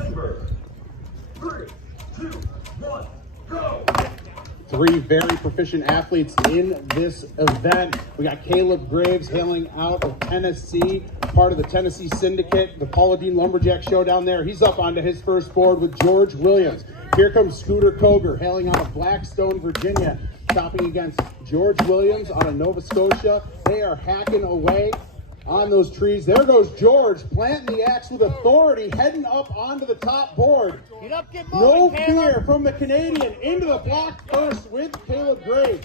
timber. 3, 2, 1, go! Three very proficient athletes in this event. We got Caleb Graves hailing out of Tennessee, part of the Tennessee Syndicate, the Paula Dean Lumberjack Showdown there. He's up onto his first board with George Williams. Here comes Scooter Koger hailing out of Blackstone, Virginia, stopping against George Williams out of Nova Scotia. They are hacking away on those trees. There goes George, planting the axe with authority, heading up onto the top board. Get up, get moving, No fear from the Canadian, into the block first with Caleb Graves.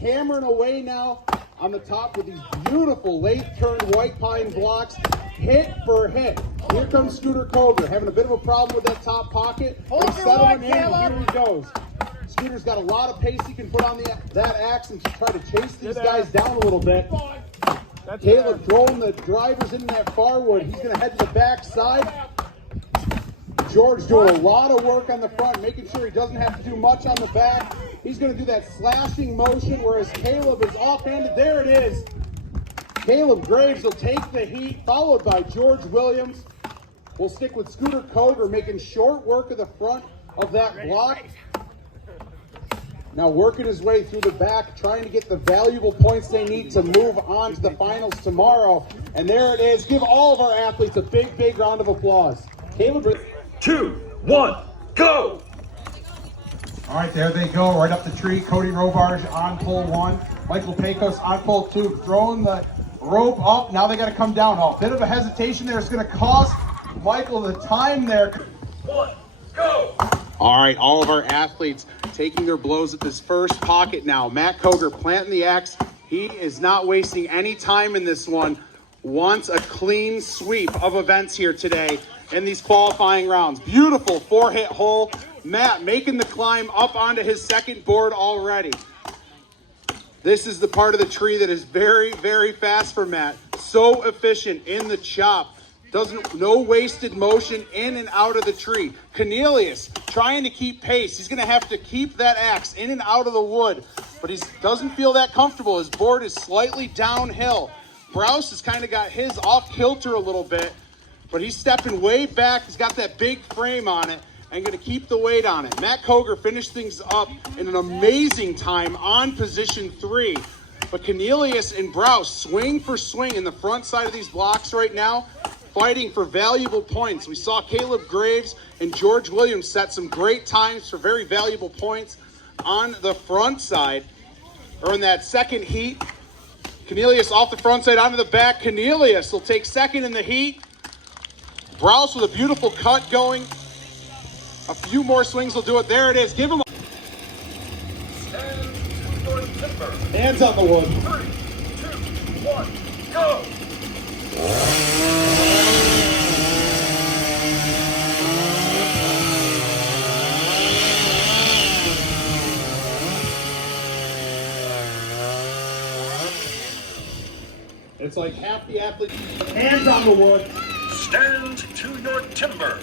Hammering away now on the top with these beautiful late turned white pine blocks, hit for hit. Here comes Scooter Koger, having a bit of a problem with that top pocket. Hold They're your settling wood, in, and Caleb. here he goes. Scooter's got a lot of pace he can put on that axe and try to chase these guys down a little bit. Caleb throwing the drivers in that far wood. He's going to head to the back side. George doing a lot of work on the front, making sure he doesn't have to do much on the back. He's going to do that slashing motion, whereas Caleb is offhanded. There it is. Caleb Graves will take the heat, followed by George Williams. We'll stick with Scooter Koger, making short work of the front of that block. Now working his way through the back, trying to get the valuable points they need to move on to the finals tomorrow. And there it is. Give all of our athletes a big, big round of applause. Caleb. 2, 1, go! All right, there they go, right up the tree. Cody Robarge on pole 1. Michael Pecos on pole 2. Throwing the rope up. Now they got to come down. Oh, bit of a hesitation there. It's going to cost Michael the time there. 1, go! All right, all of our athletes taking their blows at this first pocket now. Matt Koger planting the axe. He is not wasting any time in this one. Wants a clean sweep of events here today in these qualifying rounds. Beautiful 4-hit hole. Matt making the climb up onto his second board already. This is the part of the tree that is very, very fast for Matt. So efficient in the chop. No wasted motion in and out of the tree. Cornelius trying to keep pace. He's going to have to keep that axe in and out of the wood, but he doesn't feel that comfortable. His board is slightly downhill. Browse has kind of got his off kilter a little bit, but he's stepping way back. He's got that big frame on it and going to keep the weight on it. Matt Koger finished things up in an amazing time on position 3. But Cornelius and Browse swing for swing in the front side of these blocks right now, fighting for valuable points. We saw Caleb Graves and George Williams set some great times for very valuable points on the front side, or in that second heat. Cornelius off the front side onto the back. Cornelius will take second in the heat. Browse with a beautiful cut going. A few more swings will do it. There it is. Give him a... Hands on the wood. 3, 2, 1, go! It's like half the athletes. Hands on the wood. Stand to your timber.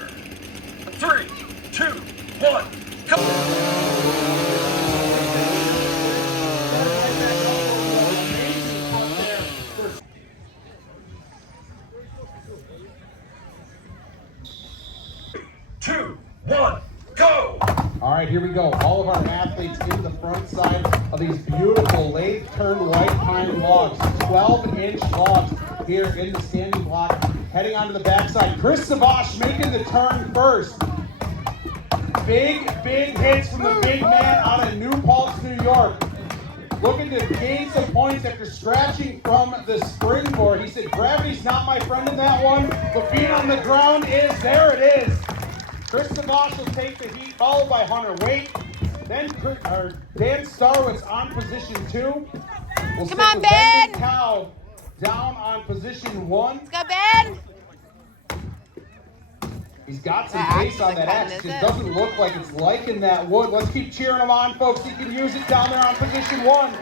3, 2, 1, go! Two, one, go! All right, here we go. All of our athletes in the front side of these beautiful lathe turned white pine logs, 12-inch logs here in the standing block. Heading onto the backside. Chris Savash making the turn first. Big, big hits from the big man out of New Paltz, New York. Looking to gain some points after scratching from the springboard. He said, gravity's not my friend in that one. The feet on the ground is, there it is. Chris Savash will take the heat, followed by Hunter Waite. Then Dan Starwitz on position 2. We'll Come on, with Ben! Cow down on position 1. Let's go, Ben! He's got some pace on that axe. It doesn't look like it's liking that wood. Let's keep cheering him on, folks. He can use it down there on position 1.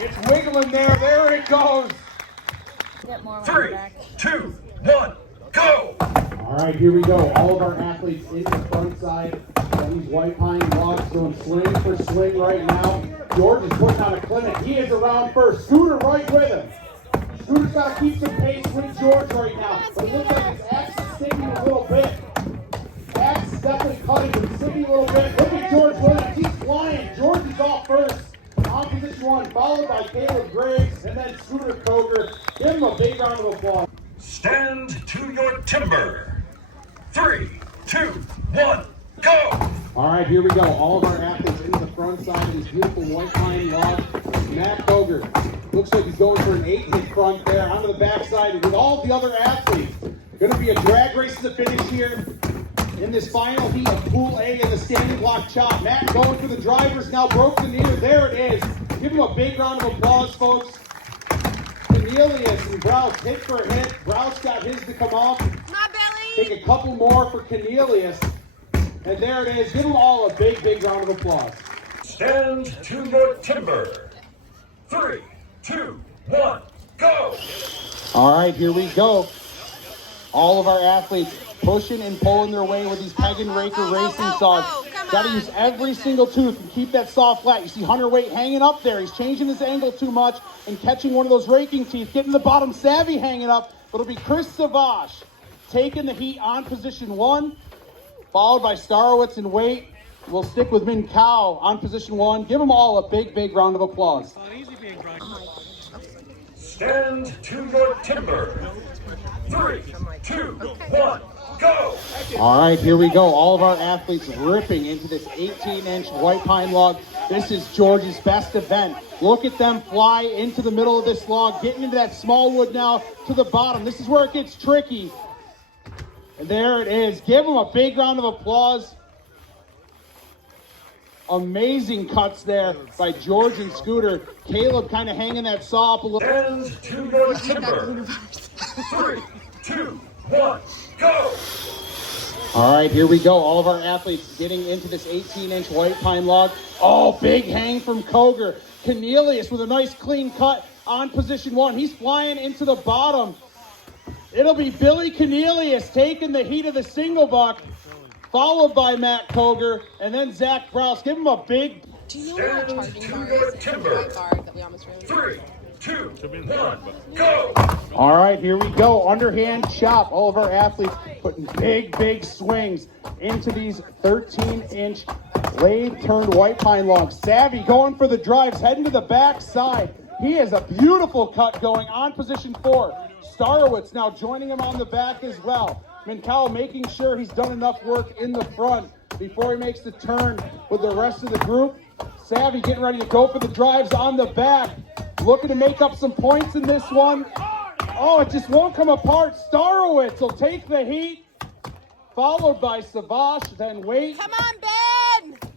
It's wiggling there. There it goes. 3, 2, 1, go! All right, here we go. All of our athletes in the front side on these white pine logs going swing for swing right now. George is putting on a clinic. He is around first. Scooter right with him. Scooter's got to keep some pace with George right now. But it looks like his axe is sticking a little bit. Axe is definitely cutting, but it's sticking a little bit. Look at George Williams. He's flying. George is off first on position 1, followed by Caleb Graves, and then Scooter Coger. Give him a big round of applause. Stand to your timber. 3, 2, 1, go! All right, here we go. All of our athletes into the front side of these beautiful white pine logs. Matt Coger looks like he's going for an 8-hit front there onto the backside with all the other athletes. Going to be a drag race to the finish here in this final heat of Pool A in the standing block chop. Matt going for the drivers now, broke the knee. There it is. Give him a big round of applause, folks. Cornelius and Browse hit for a hit. Browse got his to come off. My belly. Take a couple more for Cornelius. And there it is. Give them all a big, big round of applause. Stand to your timber. 3, 2, 1, go! All right, here we go. All of our athletes pushing and pulling their way with these Peg and Raker racing saws. Got to use every single tooth and keep that saw flat. You see Hunter Waite hanging up there. He's changing his angle too much and catching one of those raking teeth, getting the bottom. Savvy hanging up, but it'll be Chris Savage taking the heat on position 1, followed by Starowitz and Waite. We'll stick with Min Cow on position 1. Give them all a big, big round of applause. Stand to your timber. 3, 2, 1, go! All right, here we go. All of our athletes ripping into this 18-inch white pine log. This is George's best event. Look at them fly into the middle of this log, getting into that small wood now to the bottom. This is where it gets tricky. And there it is. Give them a big round of applause. Amazing cuts there by George and Scooter. Caleb kind of hanging that saw up a little. Stand to your timber. 3, 2, 1, go! All right, here we go. All of our athletes getting into this 18-inch white pine log. Oh, big hang from Coger. Cornelius with a nice clean cut on position 1. He's flying into the bottom. It'll be Billy Cornelius taking the heat of the single buck, followed by Matt Coger, and then Zach Browse. Give him a big... Do you know what our charging to bar your is? timber. That bar that we almost ran. 3, 2, 1, go! All right, here we go. Underhand chop. All of our athletes putting big, big swings into these 13-inch lathe-turned white pine logs. Savvy going for the drives, heading to the backside. He has a beautiful cut going on position 4. Starowitz now joining him on the back as well. Minkow making sure he's done enough work in the front before he makes the turn with the rest of the group. Savvy getting ready to go for the drives on the back. Looking to make up some points in this one. Oh, it just won't come apart. Starowitz will take the heat, followed by Savage, then Waite. Come on, Ben!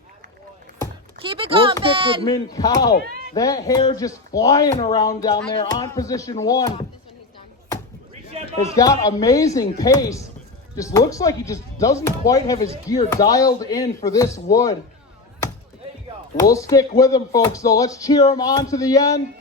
Keep it We'll going, stick with Ben! Min Cow. That hair just flying around down there on position 1. Has got amazing pace. Just looks like he just doesn't quite have his gear dialed in for this wood. We'll stick with him, folks, though. Let's cheer him on to the end.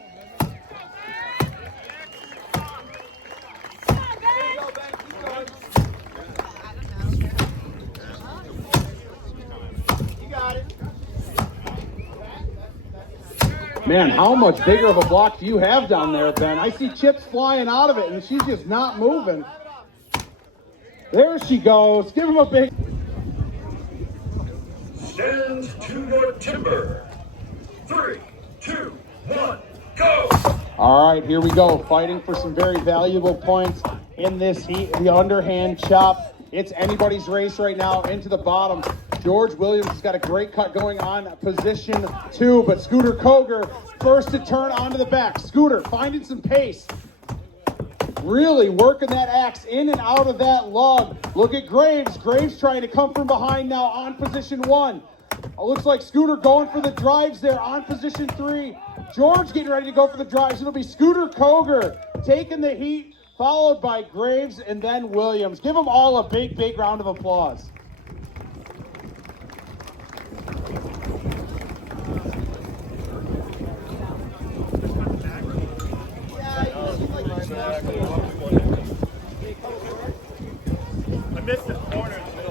Man, how much bigger of a block do you have down there, Ben? I see chips flying out of it, and she's just not moving. There she goes. Give him a big... Stand to your timber. 3, 2, 1, go! All right, here we go. Fighting for some very valuable points in this heat. The underhand chop. It's anybody's race right now into the bottom. George Williams has got a great cut going on position 2, but Scooter Coger first to turn onto the back. Scooter finding some pace. Really working that axe in and out of that log. Look at Graves. Graves trying to come from behind now on position 1. Looks like Scooter going for the drives there on position 3. George getting ready to go for the drives. It'll be Scooter Coger taking the heat, followed by Graves and then Williams. Give them all a big, big round of applause.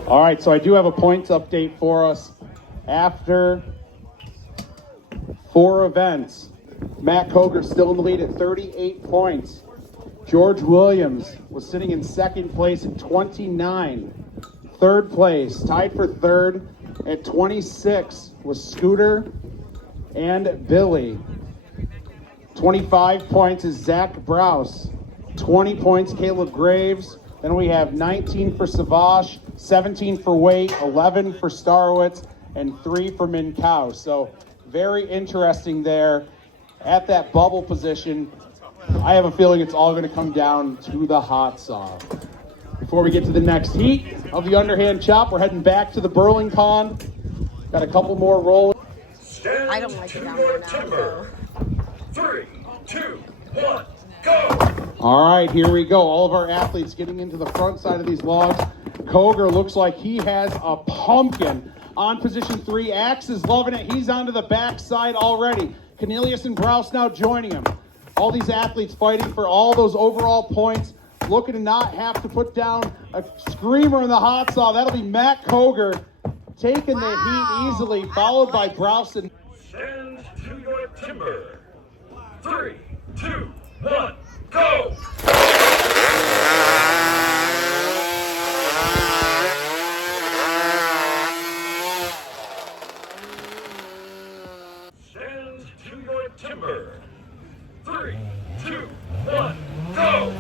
All right, so I do have a points update for us. After 4 events, Matt Coger still in the lead at 38 points. George Williams was sitting in second place at 29. Third place, tied for third at 26 was Scooter and Billy. 25 points is Zach Brous. 20 points, Caleb Graves. Then we have 19 for Savage, 17 for Waite, 11 for Starowitz, and 3 for Minkow. So very interesting there at that bubble position. I have a feeling it's all going to come down to the hot saw. Before we get to the next heat of the underhand chop, we're heading back to the Burling Pond. Got a couple more rolling. Stand I don't like to it down your there now, timber. 3, 2, 1, go! All right, here we go. All of our athletes getting into the front side of these logs. Koger looks like he has a pumpkin on position 3. Axe is loving it. He's onto the back side already. Cornelius and Brous now joining him. All these athletes fighting for all those overall points, looking to not have to put down a screamer in the hot saw. That'll be Matt Koger taking the heat easily, followed by Brous and... Stand to your timber. 3, 2, 1, go! Stand to your timber. 3, 2, 1, go!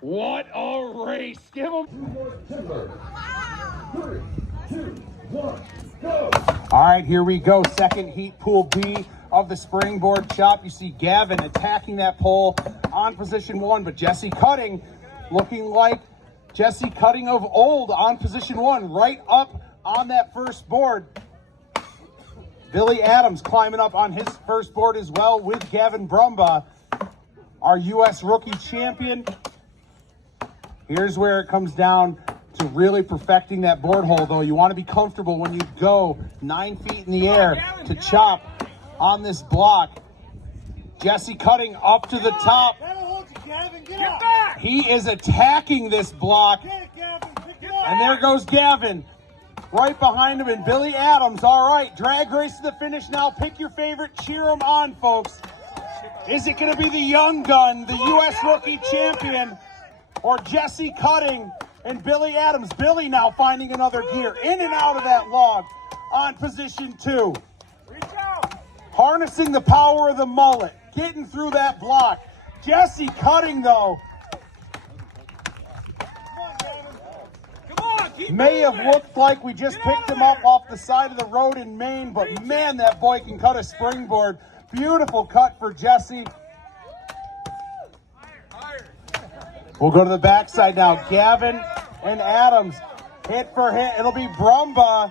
What a race! Give him... Timber. 3, 2, 1, go! All right, here we go. Second heat, Pool B of the Springboard chop. You see Gavin attacking that pole on position 1, but Jesse Cutting looking like Jesse Cutting of old on position 1, right up on that first board. Billy Adams climbing up on his first board as well with Gavin Brumbaugh, our U.S. rookie champion. Here's where it comes down to really perfecting that board hole, though. You want to be comfortable when you go 9 feet in the air to chop on this block. Jesse Cutting up to the top. He is attacking this block. And there goes Gavin right behind him, and Billy Adams. All right, drag race to the finish now. Pick your favorite. Cheer them on, folks. Is it going to be the young gun, the U.S. rookie champion, or Jesse Cutting and Billy Adams? Billy now finding another gear, in and out of that log on position 2. Harnessing the power of the mullet, getting through that block. Jesse Cutting, though, may have looked like we just picked him up off the side of the road in Maine, but man, that boy can cut a springboard. Beautiful cut for Jesse. We'll go to the backside now. Gavin and Adams, hit for hit. It'll be Brumbaugh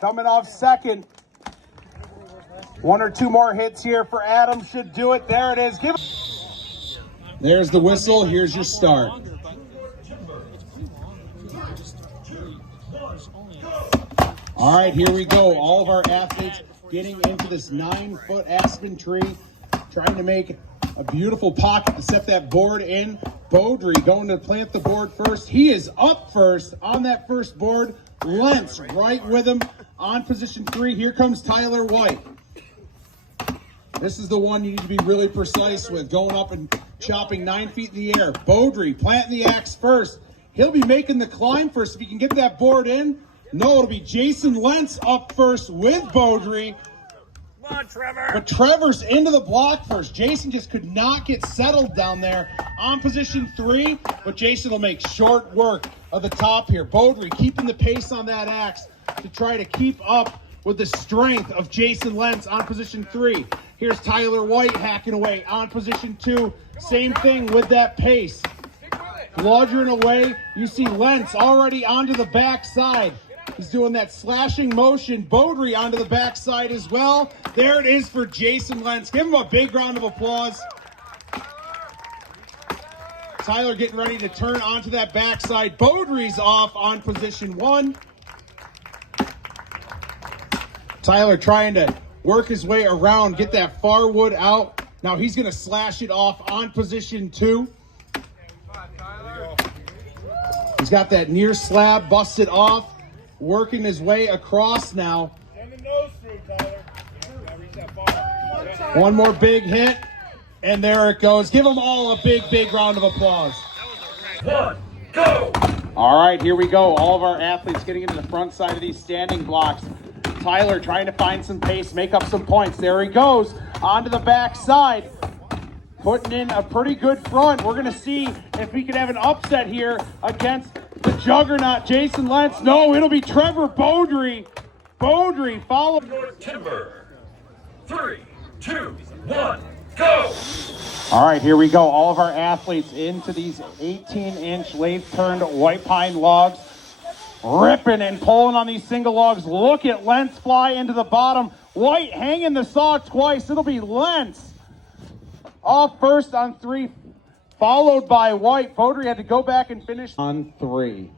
coming off second. 1 or 2 more hits here for Adams should do it. There it is. There's the whistle. Here's your start. All right, here we go. All of our athletes getting into this 9-foot aspen tree, trying to make a beautiful pocket to set that board in. Beaudry going to plant the board first. He is up first on that first board. Lentz right with him on position 3. Here comes Tyler White. This is the one you need to be really precise with, going up and chopping 9 feet in the air. Beaudry planting the axe first. He'll be making the climb first if he can get that board in. No, it'll be Jason Lentz up first with Beaudry. Come on, Trevor. But Trevor's into the block first. Jason just could not get settled down there on position 3, but Jason will make short work of the top here. Beaudry keeping the pace on that axe to try to keep up with the strength of Jason Lentz on position 3. Here's Tyler White hacking away on position 2. Same thing with that pace. Bludgeoning away. You see Lentz already onto the backside. He's doing that slashing motion. Beaudry onto the backside as well. There it is for Jason Lentz. Give him a big round of applause. Tyler getting ready to turn onto that backside. Beaudry's off on position 1. Tyler trying to work his way around, get that far wood out. Now he's going to slash it off on position 2. He's got that near slab busted off. working his way across now. Send the nose through, Tyler. Now reach that bar. One more big hit, and there it goes. Give them all a big, big round of applause. 1, go! All right, here we go. All of our athletes getting into the front side of these standing blocks. Tyler trying to find some pace, make up some points. There he goes, onto the back side. Putting in a pretty good front. We're going to see if we can have an upset here against the juggernaut, Jason Lentz. No, it'll be Trevor Beaudry. Beaudry followed. Your timber. 3, 2, 1, go! All right, here we go. All of our athletes into these 18-inch lathe-turned white pine logs. Ripping and pulling on these single logs. Look at Lentz fly into the bottom. White hanging the saw twice. It'll be Lentz off first on 3, followed by White. Beaudry had to go back and finish on 3.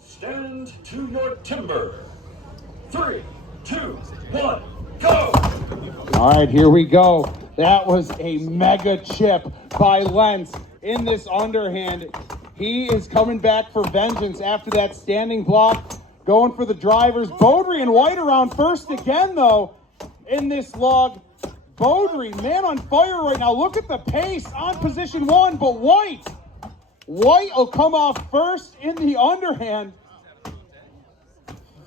Stand to your timber. 3, 2, 1, go! All right, here we go. That was a mega chip by Lentz in this underhand. He is coming back for vengeance after that standing block, going for the drivers. Beaudry and White around first again, though, in this log. Beaudry, man on fire right now. Look at the pace on position 1, but White will come off first in the underhand,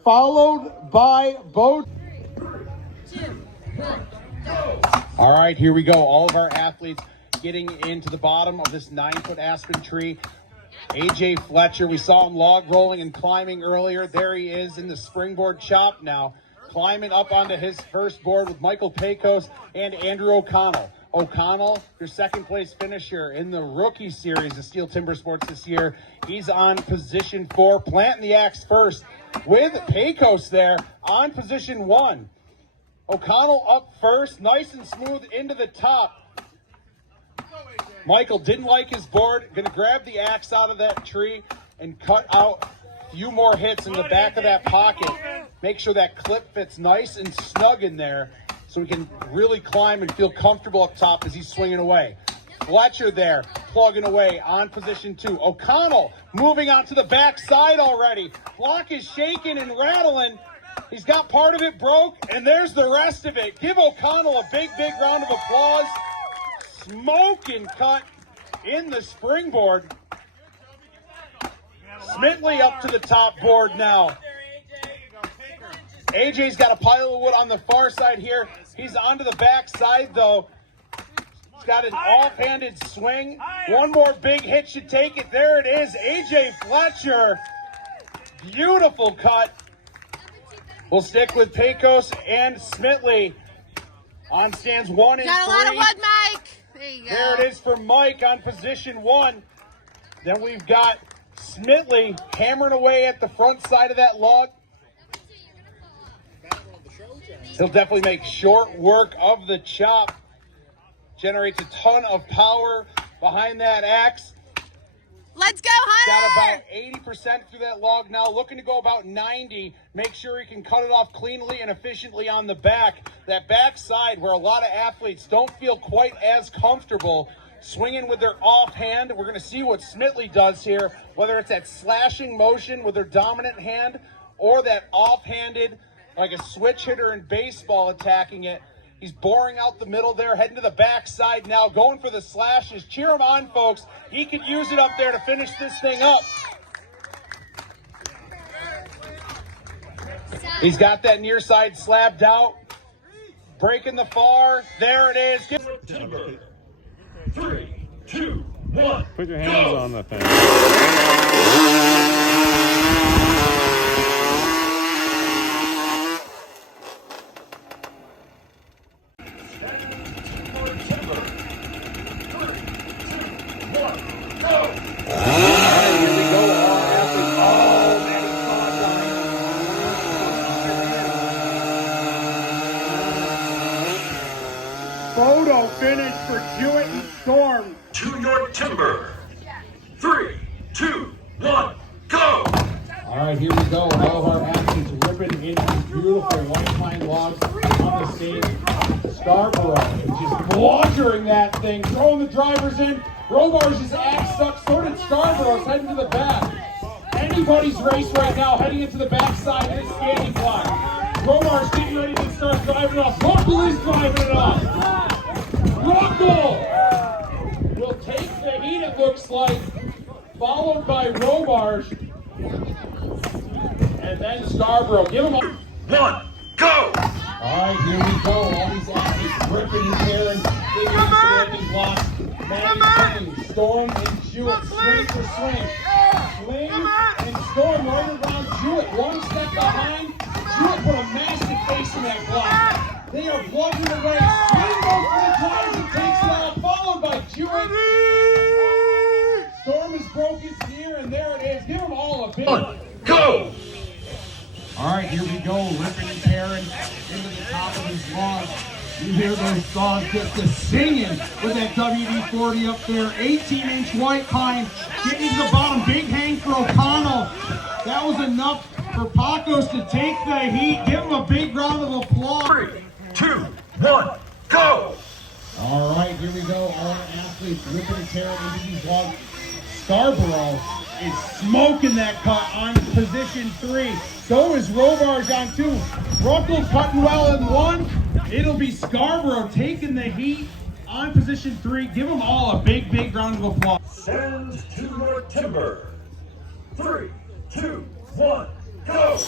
followed by Beaudry. 3, 2, 1, go! All right, here we go. All of our athletes getting into the bottom of this 9-foot aspen tree. AJ Fletcher, we saw him log rolling and climbing earlier. There he is in the springboard chop now, climbing up onto his first board with Michael Pecos and Andrew O'Connell. O'Connell, your second place finisher in the rookie series of Steel Timber Sports this year. He's on position 4, planting the axe first with Pecos there on position 1. O'Connell up first, nice and smooth into the top. Michael didn't like his board, going to grab the axe out of that tree and cut out a few more hits in the back of that pocket. Make sure that clip fits nice and snug in there so he can really climb and feel comfortable up top as he's swinging away. Fletcher there, plugging away on position 2. O'Connell moving on to the back side already. Block is shaking and rattling. He's got part of it broke, and there's the rest of it. Give O'Connell a big, big round of applause. Smoking cut in the springboard. Smitley up to the top board now. AJ's got a pile of wood on the far side here. He's onto the back side, though. He's got an off-handed swing. One more big hit should take it. There it is, AJ Fletcher. Beautiful cut. We'll stick with Pecos and Smitley on stands 1 and 3. Got a lot of wood, Mike. There you go. There it is for Mike on position 1. Then we've got Smitley hammering away at the front side of that log. He'll definitely make short work of the chop. Generates a ton of power behind that axe. Let's go, Got Hunter! about 80% through that log now, looking to go about 90. Make sure he can cut it off cleanly and efficiently on the back. That back side where a lot of athletes don't feel quite as comfortable swinging with their offhand. We're going to see what Smitley does here, whether it's that slashing motion with their dominant hand or that offhanded, like a switch hitter in baseball attacking it. He's boring out the middle there, heading to the backside now, going for the slashes. Cheer him on, folks. He could use it up there to finish this thing up. He's got that near side slabbed out. Breaking the far. There it is. Timber. 3, 2, 1. Put your hands on the thing. Photo finish for Jewett and Storm. To your timber. 3, 2, 1, go! All right, here we go. All of our athletes ripping into these beautiful white pine logs on the stage. Scarborough is just bludgeoning that thing, throwing the drivers in. Robar's just axe stuck, so did Scarborough's heading to the back. anybody's race right now, heading into the backside of this standing block. Romar's getting ready to start driving off. Ruckle is driving it off. Ruckle will take the heat, it looks like, followed by Romar's, and then Scarborough. Give him a 1, go! All right, here we go. All these athletes ripping and tearing, digging and standing blocks. Maddie swing, Storm and Jewett, swing for swing. Swing and Storm right around Jewett. One step behind. Jewett put a massive face in that block. They are plugging away. Springboard for the drives and takes it out, followed by Jewett. Storm has broke his gear, and there it is. Give them all a big 1, go! All right, here we go, ripping and tearing into the top of his log. You hear those dogs just singing with that WD-40 up there. 18-inch white pine, getting to the bottom. Big hang for O'Connell. That was enough for Pacos to take the heat. Give him a big round of applause. 3, 2, 1, go! All right, here we go. All our athletes ripping and tearing into these logs. Scarborough is smoking that cut on position 3. So is Robar's on 2. Ruckle cutting well in 1. It'll be Scarborough taking the heat on position 3. Give them all a big, big round of applause. Stand to your timber. 3, 2, 1, go!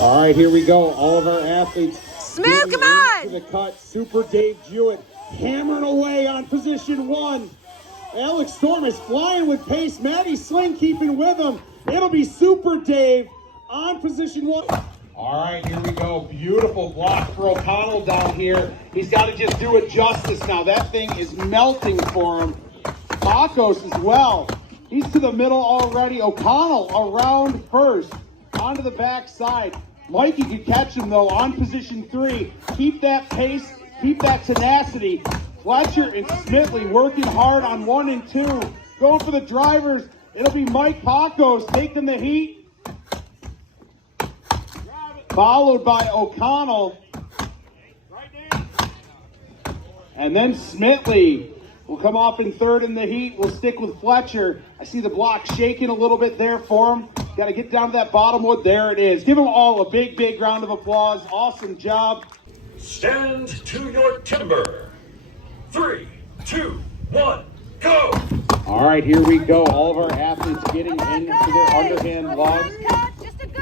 All right, here we go. All of our athletes. Smooth, come on! To the cut. Super Dave Jewett hammering away on position 1. Alex Storm is flying with pace. Maddie Sling keeping with him. It'll be Super Dave on position 1. All right, here we go. Beautiful block for O'Connell down here. He's got to just do it justice now. That thing is melting for him. Pacos as well. He's to the middle already. O'Connell around first. Onto the backside. Mikey could catch him, though, on position 3. Keep that pace. Keep that tenacity. Fletcher and Smithley working hard on 1 and 2. Going for the drivers. It'll be Mike Pacos taking the heat. Followed by O'Connell. And then Smithley will come off in 3rd in the heat. We'll stick with Fletcher. I see the block shaking a little bit there for him. Got to get down to that bottom wood. There it is. Give them all a big, big round of applause. Awesome job. Stand to your timber. 3, 2, 1, go! All right, here we go. All of our athletes getting into their underhand logs.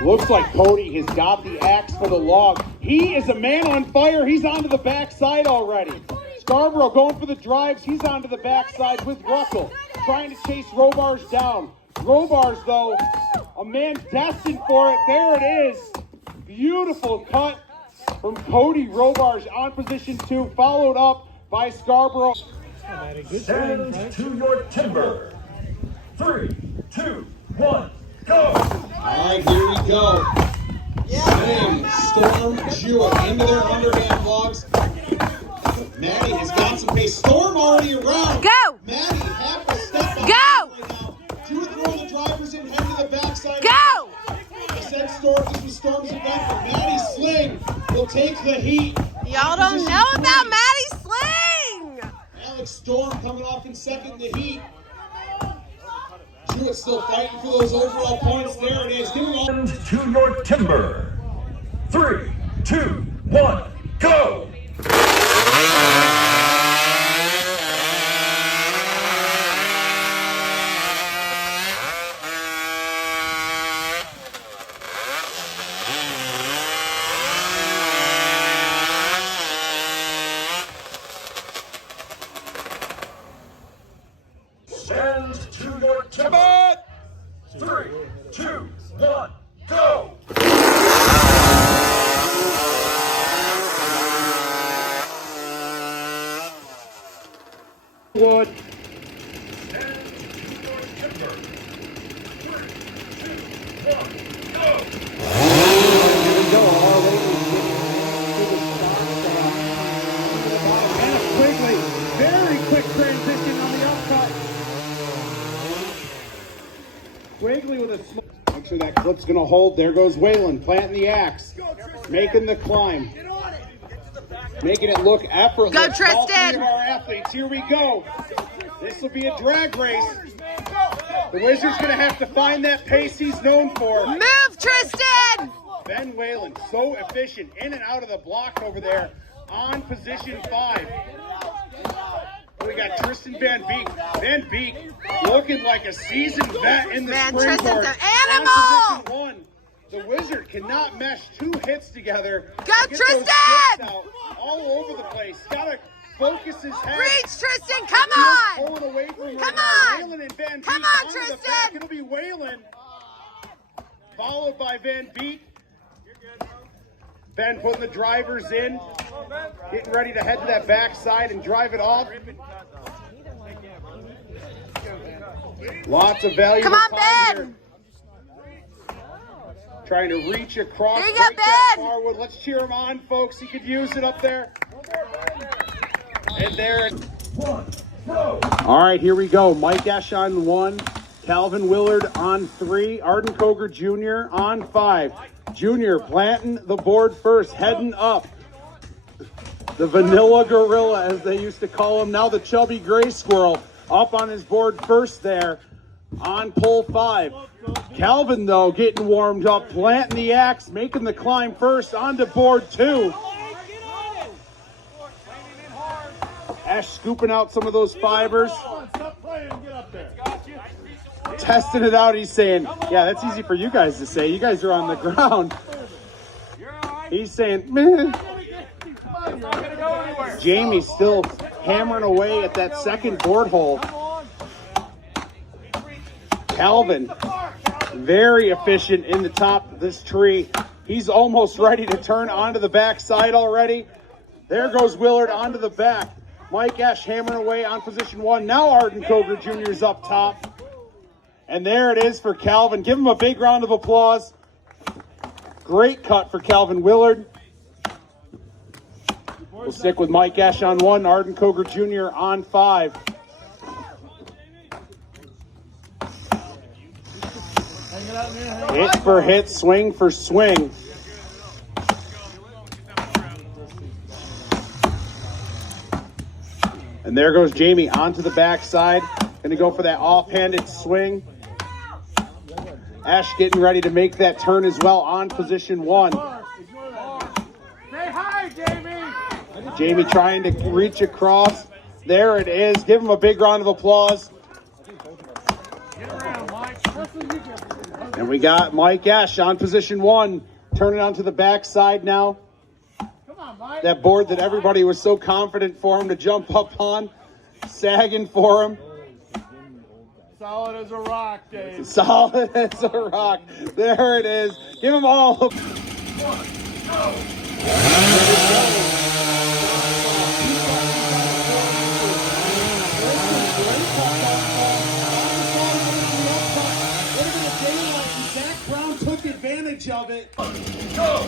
Looks like Cody has got the axe for the log. He is a man on fire. He's onto the backside already. Scarborough going for the drives. He's onto the backside with Russell, trying to chase Robar's down. Robar's, though, a man destined for it. There it is. Beautiful cut from Cody Robar's on position 2, followed up by Scarborough. Stand to your timber. 3, 2, 1, go! All right, here we go. Sling, Storm, Jewett into their underhand logs. Maddie has got some pace. Storm already around. Go! Maddie half a step behind Go! right now. Jewett throwing the drivers in, head to the backside. Go! I said Storm, this was Storm's event, but Maddie Sling will take the heat. Y'all don't know about Maddie Sling! Alex Storm coming off in 2nd in the heat. Jewett still fighting for those overall points. There it is. Give them all. Stand to your timber. 3, 2, 1, go! Stand to your timber. 3, 2, 1, go! Wood. Stand to your timber. 3, 2, 1, go! Here we go. All ladies to the start stand. Pass quickly. Very quick transition on the upcut. Quigley with a smoke. Make sure that clip's going to hold. There goes Waylon, planting the axe. Making the climb. Making it look effortless. Go, All 3 Tristan. of our athletes. Here we go. This will be a drag race. The Wizard's going to have to find that pace he's known for. Move, Tristan! Ben Whalen, so efficient in and out of the block over there on position 5. We got Tristan Van Beek. Van Beek looking like a seasoned vet in the Springboard. Tristan's an animal! On position 1. The Wizard cannot mesh 2 hits together. Go, Get those Tristan! chips out all over the place. Gotta focus his head. Reach, Tristan, come on! Pulling away from him Come right now. on! Whalen and Van Beek Come on, onto the Tristan! back. It'll be Whalen, followed by Van Beek. Ben putting the drivers in, getting ready to head to that backside and drive it off. Lots of valuable Come on, time Ben! here. Trying to reach across. There you break go, that Ben! forward. Let's cheer him on, folks. He could use it up there. And there. 1, go! All right, here we go. Mike Esch on 1, Calvin Willard on 3, Arden Koger Jr. on 5. Junior planting the board first, heading up. The vanilla gorilla, as they used to call him, now the chubby gray squirrel, up on his board first there on pole 5. Calvin, though, getting warmed up, planting the axe, making the climb first onto board 2. Ash scooping out some of those fibers. Testing it out, he's saying, yeah, that's easy for you guys to say. You guys are on the ground. He's saying, man. Jamie's still hammering away at that second board hole. Calvin, very efficient in the top of this tree. He's almost ready to turn onto the backside already. There goes Willard onto the back. Mike Esch hammering away on position 1. Now Arden Koger Jr. is up top. And there it is for Calvin. Give him a big round of applause. Great cut for Calvin Willard. We'll stick with Mike Esch on 1, Arden Koger Jr. on 5. Hit for hit, swing for swing. And there goes Jamie onto the backside. Going to go for that offhanded swing. Ash getting ready to make that turn as well on position 1. Say hi, Jamie! Jamie trying to reach across. There it is. Give him a big round of applause. Get around, Mike. And we got Mike Esch on position 1. Turning onto the backside now. Come on, Mike. That board that everybody was so confident for him to jump up on. Sagging for him. Solid as a rock, Dave. Solid as a rock. There it is. Give them all. 1, go! Zach Brown took advantage of it. Go!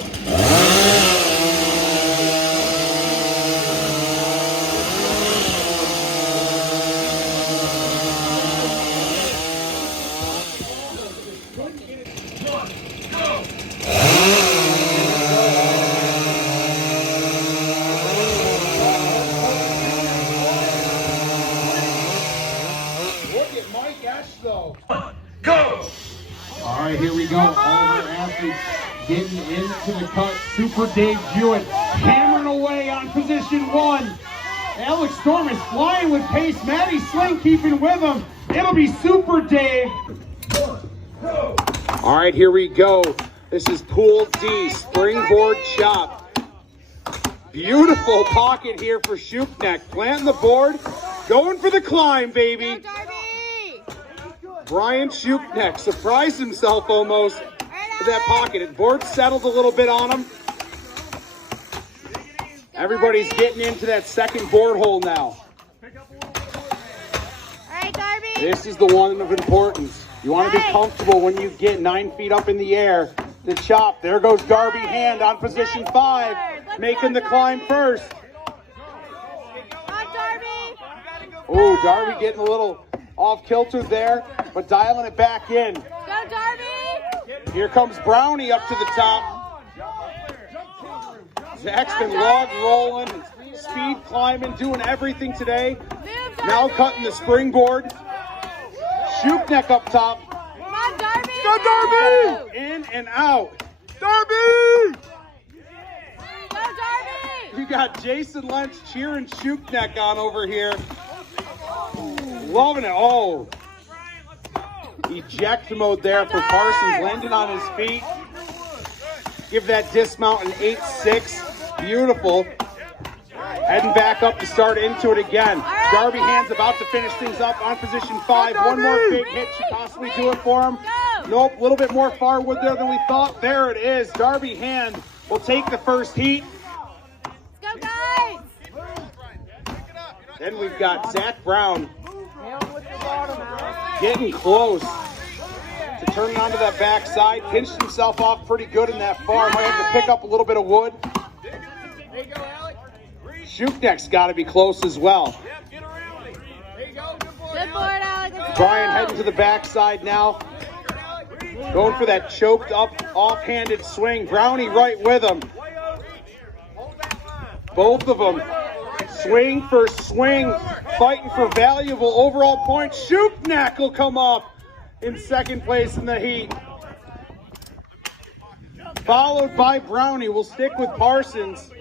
Go! All right, here we go. All of our athletes getting into the cut. Super Dave Jewett hammering away on position 1. Alex Storm is flying with pace. Matty Sling keeping with him. It'll be Super Dave. Go! All right, here we go. This is Pool D, Springboard Chop. Beautiful pocket here for Shuknek. Planting the board, going for the climb, baby. Brian Shuknek surprised himself almost with that pocket. His board settled a little bit on him. Everybody's getting into that second board hole now. Alright, Darby. This is the one of importance. You want to be comfortable when you get 9 feet up in the air to chop. There goes Darby Hand on position 5, making the climb first. Oh, Darby getting a little off kilter there, but dialing it back in. Go, Darby. Here comes Brownie up to the top. Zach's been log rolling, speed climbing, doing everything today. Now cutting the springboard. Shuknek up top. Come on, Darby! Go, Darby! In and out. Darby! Go, Darby! We got Jason Lynch cheering Shuknek on over here. Loving it. Oh. Eject mode there for Parsons. Landing on his feet. Give that dismount an 8-6. Beautiful. Heading back up to start into it again. Darby Hand's about to finish things up on position 5. One more big hit should possibly do it for him. Nope, a little bit more firewood there than we thought. There it is. Darby Hand will take the first heat. Let's go, guys! Then we've got Zach Brown getting close to turning onto that backside. Pinched himself off pretty good in that far. Might have to pick up a little bit of wood. Shuknek's got to be close as well. Good board, Alex. Let's Brian go. heading to the backside now. Going for that choked up, offhanded swing. Brownie right with him. Both of them swing for swing, fighting for valuable overall points. Shuknek will come up in second place in the heat. Followed by Brownie. We'll stick with Parsons.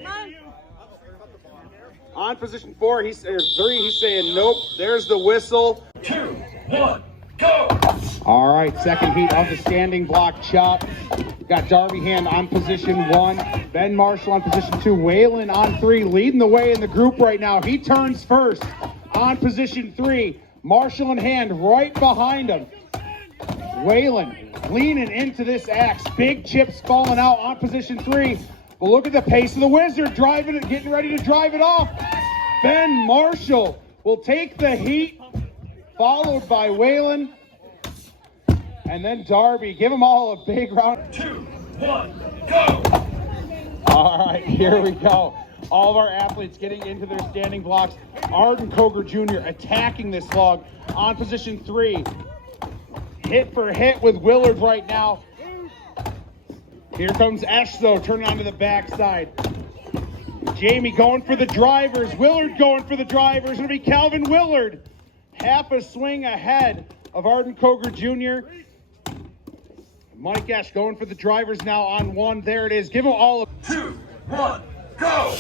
On position 4, he's 3. He's saying nope. There's the whistle. 2, 1, go! All right, second heat of the standing block chop. We've got Darby Hand on position 1. Ben Marshall on position 2. Waylon on 3, leading the way in the group right now. He turns first on position 3. Marshall and Hand right behind him. Waylon leaning into this axe. Big chips falling out on position 3. But look at the pace of the Wizard, driving it, getting ready to drive it off. Ben Marshall will take the heat, followed by Waylon. And then Darby. Give them all a big round. 2, 1, go! All right, here we go. All of our athletes getting into their standing blocks. Arden Koger Jr. attacking this log on position 3. Hit for hit with Willard right now. Here comes Esch, though, turning onto the backside. Jamie going for the drivers. Willard going for the drivers. It'll be Calvin Willard. Half a swing ahead of Arden Koger Jr. Mike Esch going for the drivers now on 1. There it is. Give them all a... 2, 1, go!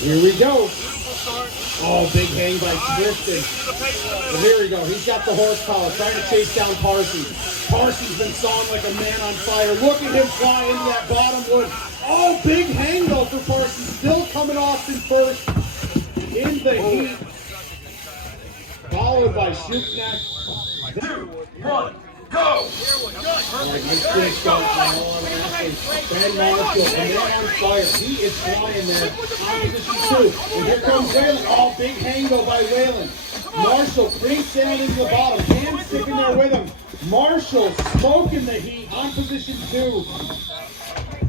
Here we go. Oh, big hang by Tristan. But here we go. He's got the horsepower, trying to chase down Parsons. Parsons been sawing like a man on fire. Look at him fly into that bottom wood. Oh, big hang though for Parsons. Still coming off in first in the heat. Followed by Shuknek. 2, 1, go! All right, nice finish going by all of our athletes. Ben Marshall, a man on fire. He is flying there on position 2. And here comes Waylon. Oh, big hang though by Waylon. Marshall free sailing into the bottom. Hand sticking there with him. Marshall smoking the heat on position 2.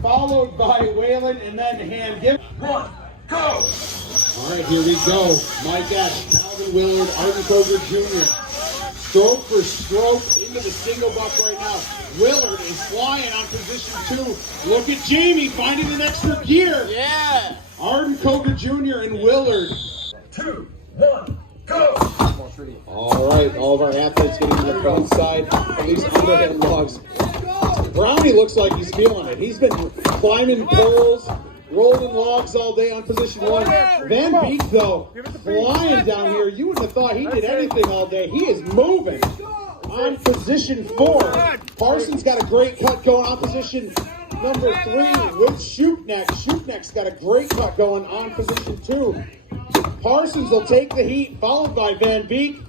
Followed by Waylon and then Hand. Give 1, go! All right, here we go. Mike Esch, Calvin Willard, Arden Koger Jr. Stroke for stroke into the single buck right now. Willard is flying on position 2. Look at Jamie finding an extra gear. Yeah! Arden Koger Jr. and Willard. 2, 1, go! All right, all of our athletes getting to the front side of these underhand logs. Brownie looks like he's feeling it. He's been climbing poles, rolling logs all day on position 1. Van Beek, though, flying down here. You wouldn't have thought he did anything all day. He is moving on position 4. Parsons got a great cut going on position number 3 with Shuknek. Shuknek's got a great cut going on position 2. Parsons will take the heat, followed by Van Beek.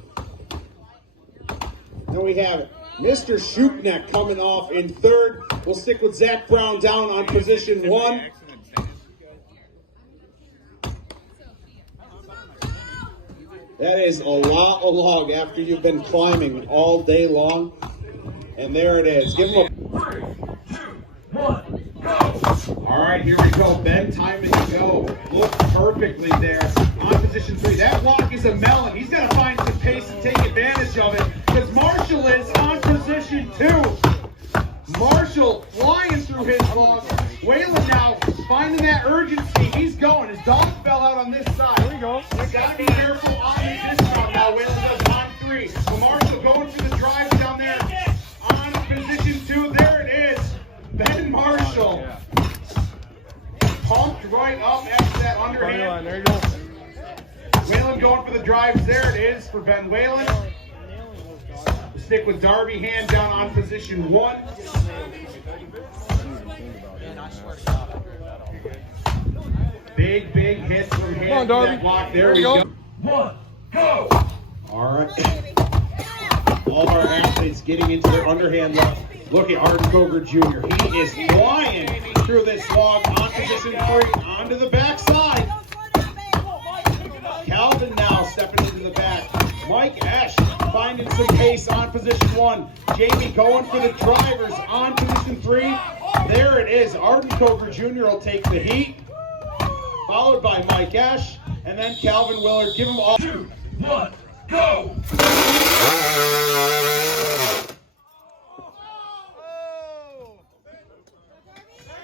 Then we have Mr. Shuknek coming off in 3rd. We'll stick with Zach Brown down on position 1. That is a lot of log after you've been climbing all day long. And there it is. Give him a... 3, 2, 1, go! All right, here we go. Ben, time to go. Looked perfectly there on position 3. That walk is a melon. He's got to find some pace and take advantage of it because Marshall is on position 2. Marshall flying through his log. Waylon now finding that urgency. He's going. His dog fell out on this side. There we go. He's got to be careful on his dismount now. Waylon does on 3. So Marshall going for the right up after that underhand. There you go. Whalen going for the drives. There it is for Ben Whalen. Stick with Darby, hand down on position 1. Big hit from hand. Come on, Darby. That block. There There we you go. go. 1, go! All right. All of our athletes getting into their underhand left. Look at Arden Coger Jr. He is flying through this log on position 3, onto the backside. Calvin now stepping into the back. Mike Esch finding some pace on position 1. Jamie going for the drivers on position 3. There it is. Arden Coger Jr. will take the heat, followed by Mike Esch, and then Calvin Willard. Give them all. 2, 1, go!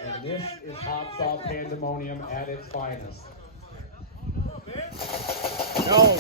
And this is hot saw pandemonium at its finest. No.